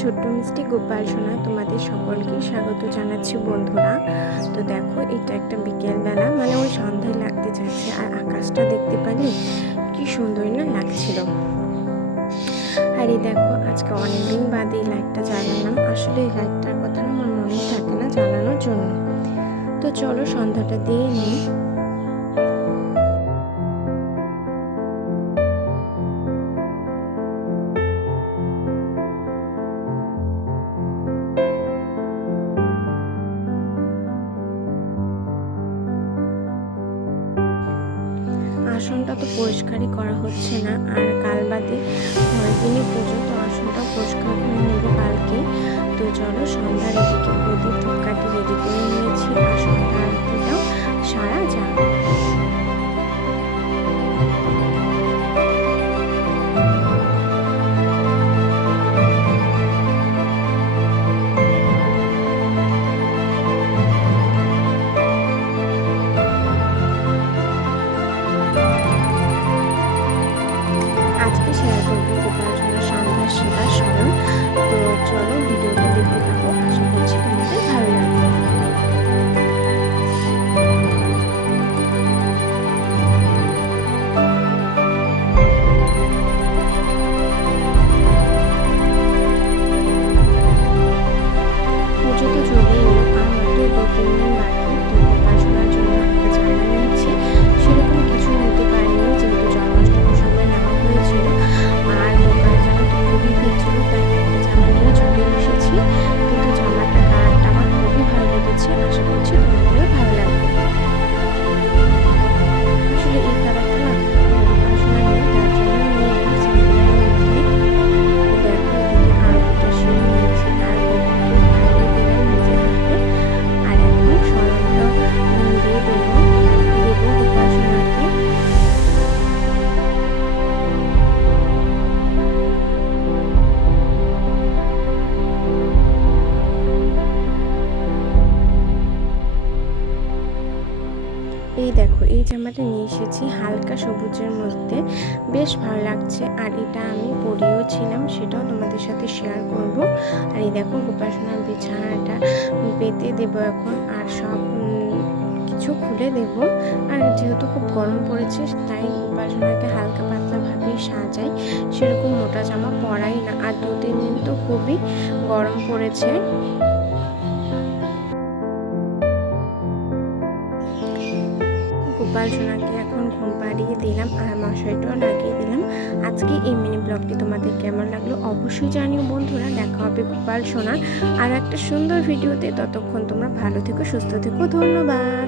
ছোট্ট মিষ্টি গোপাল সোনা তোমাদের সকলকে স্বাগত জানাচ্ছি বন্ধুরা। তো দেখো, এটা একটা বিকেলবেলা, মানে ওই সন্ধ্যায় লাগতে যাচ্ছে, আর আকাশটা দেখতে পারলে কি সুন্দর না লাগছিল। আর এই দেখো, আজকে অনেকদিন বাদে এই লাইটটা জ্বালালাম। আসলে এই লাইটটার কথা আমার মনেই থাকে না জ্বালানোর জন্য। তো চলো সন্ধ্যাটা দিয়ে নিই। আসনটা তো পরিষ্কারই করা হচ্ছে না, আর কাল বাদে পরের দিনই পুজো, তো আসনটাও পরিষ্কার করে নেব কালকে। তো চলো সন্ধ্যার এদিকে প্রদীপ ধূপকাঠি রেডি করে নিয়েছি, আর সন্ধ্যা আরতিটাও সারা যাক। আজকে শেয়ার করবো গোপাল সোনার সন্ধ্যার সেবার স্মরণ। তো চলো ভিডিওটা দেখতে থাকো, আশা করছি তোমাদের ভালো লাগবে। পুজো তো চলে এলো, আর মাত্র 2-3 দিন বাকি। তো গোপাল সোনার জন্য একটা জামা নিয়েছি, সেরকম কিছু নিতে পারিনি যেহেতু জন্মাষ্টমীর সময় নেওয়া হয়েছিল, আর দোকানে জামা তো খুবই ভিড় ছিল, তাই একটা জামা নিয়ে চলে এসেছি। কিন্তু জামাটা কালারটা আমার খুবই ভালো লেগেছে, আশা করছি তোমাদেরও ভালো লাগবে। আসলে এই কালারটা না গোপাল সোনার নেই, তার জন্য নিয়ে এলাম সিম্পলের মধ্যে। দেখো, এদিকে আরো দুটো শিং নিয়েছি, আর ওকে খাইয়ে দিলাম নিজের হাতে। আর এখন স্মরণটা দিয়ে দেবো গোপাল সোনাকে। এই দেখো, এই জামাটা নিয়ে এসেছি হালকা সবুজের মধ্যে, বেশ ভালো লাগছে, আর এটা আমি পরেও ছিলাম, সেটাও তোমাদের সাথে শেয়ার করব। আর এই দেখো, গোপাল সোনার বিছানাটা পেতে দেব এখন, আর সব কিছু খুলে দেব। আর যেহেতু খুব গরম পড়েছে, তাই গোপাল সোনাকে হালকা পাতলা ভাবেই সাজাই, সেরকম মোটা জামা পরাই না। আর 2-3 দিন তো খুবই গরম পড়েছে। গোপাল সোনাকে এখন ঘুম পাড়িয়ে দিলাম, আর মশারিটাও লাগিয়ে দিলাম। আজকে এই মিনি ব্লগটি তোমাদের কেমন লাগলো অবশ্যই জানিও বন্ধুরা। দেখা হবে গোপাল সোনার আর একটা সুন্দর ভিডিওতে। ততক্ষণ তোমরা ভালো থেকো, সুস্থ থেকো, ধন্যবাদ।